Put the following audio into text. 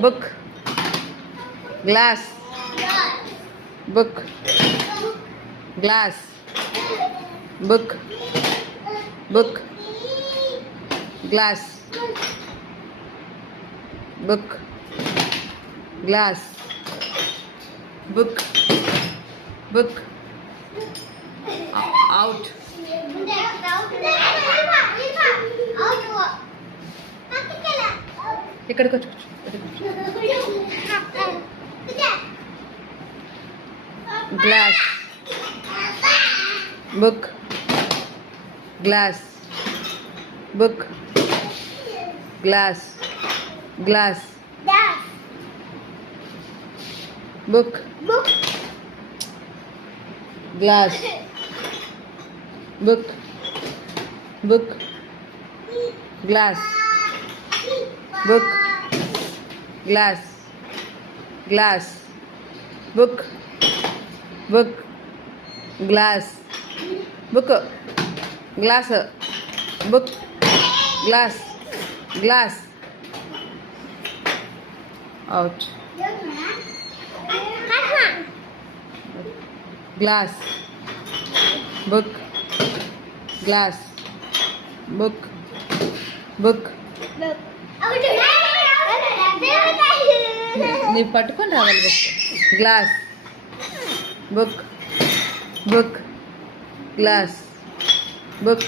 book, glass, book, glass, book, book, glass, book, glass, book, book, out. ఇక్కడికి వచ్చి glass, book, glass, book, glass, glass, book, glass, book, book, glass, book, glass, glass, book, book, glass, book, glass, book, glass, glass, out, glass, book, glass, book, book. నీ పట్టుకొని రావాలి book, glass, book, book, glass, book.